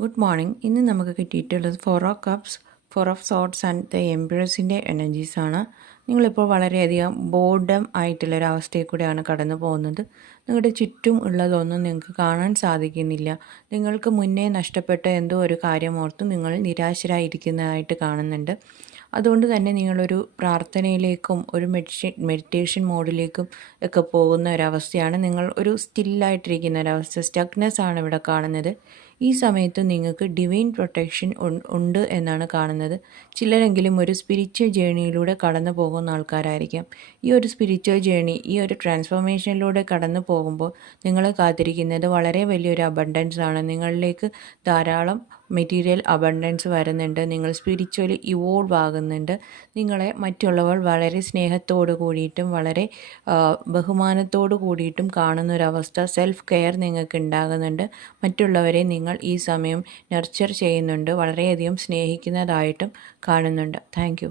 Good morning. ഇന്ന് നമുക്ക് കിട്ടിയിട്ടുള്ളത് 4 of Cups, 4 of Swords and the എംപ്രസിൻ്റെ എനർജീസാണ്. നിങ്ങളിപ്പോൾ വളരെയധികം ബോർഡം ആയിട്ടുള്ളൊരവസ്ഥയിൽ കൂടെയാണ് കടന്നു പോകുന്നത്. നിങ്ങളുടെ ചുറ്റും ഉള്ളതൊന്നും നിങ്ങൾക്ക് കാണാൻ സാധിക്കുന്നില്ല. നിങ്ങൾക്ക് മുന്നേ നഷ്ടപ്പെട്ട എന്തോ ഒരു കാര്യം ഓർത്ത് നിങ്ങൾ നിരാശരായിരിക്കുന്നതായിട്ട് കാണുന്നുണ്ട്. അതുകൊണ്ട് തന്നെ നിങ്ങളൊരു പ്രാർത്ഥനയിലേക്കും ഒരു മെഡിറ്റേഷൻ മോഡിലേക്കും ഒക്കെ പോകുന്ന ഒരവസ്ഥയാണ്. നിങ്ങൾ ഒരു സ്റ്റില്ലായിട്ടിരിക്കുന്ന ഒരവസ്ഥ, സ്റ്റക്നെസ് ആണ് ഇവിടെ കാണുന്നത്. ഈ സമയത്ത് നിങ്ങൾക്ക് ഡിവൈൻ പ്രൊട്ടക്ഷൻ ഉണ്ട് എന്നാണ് കാണുന്നത്. ചിലരെങ്കിലും ഒരു സ്പിരിച്വൽ ജേണിയിലൂടെ കടന്നു പോകുന്ന ആൾക്കാരായിരിക്കാം. ഈ ഒരു സ്പിരിച്വൽ ജേണി, ഈ ഒരു ട്രാൻസ്ഫോർമേഷനിലൂടെ കടന്നു പോകുമ്പോൾ നിങ്ങളെ കാത്തിരിക്കുന്നത് വളരെ വലിയൊരു അബണ്ടൻസ് ആണ്. നിങ്ങളിലേക്ക് ധാരാളം മെറ്റീരിയൽ അബണ്ടൻസ് വരുന്നുണ്ട്. നിങ്ങൾ സ്പിരിച്വലി ഇവോൾവ് ആകുന്നുണ്ട്. നിങ്ങളെ മറ്റുള്ളവർ വളരെ സ്നേഹത്തോട് കൂടിയിട്ടും വളരെ ബഹുമാനത്തോട് കൂടിയിട്ടും കാണുന്നൊരവസ്ഥ, സെൽഫ് കെയർ നിങ്ങൾക്ക് ഉണ്ടാകുന്നുണ്ട്. മറ്റുള്ളവരെ നിങ്ങൾ ഈ സമയം നർച്ചർ ചെയ്യുന്നുണ്ട്, വളരെയധികം സ്നേഹിക്കുന്നതായിട്ടും കാണുന്നുണ്ട്. താങ്ക്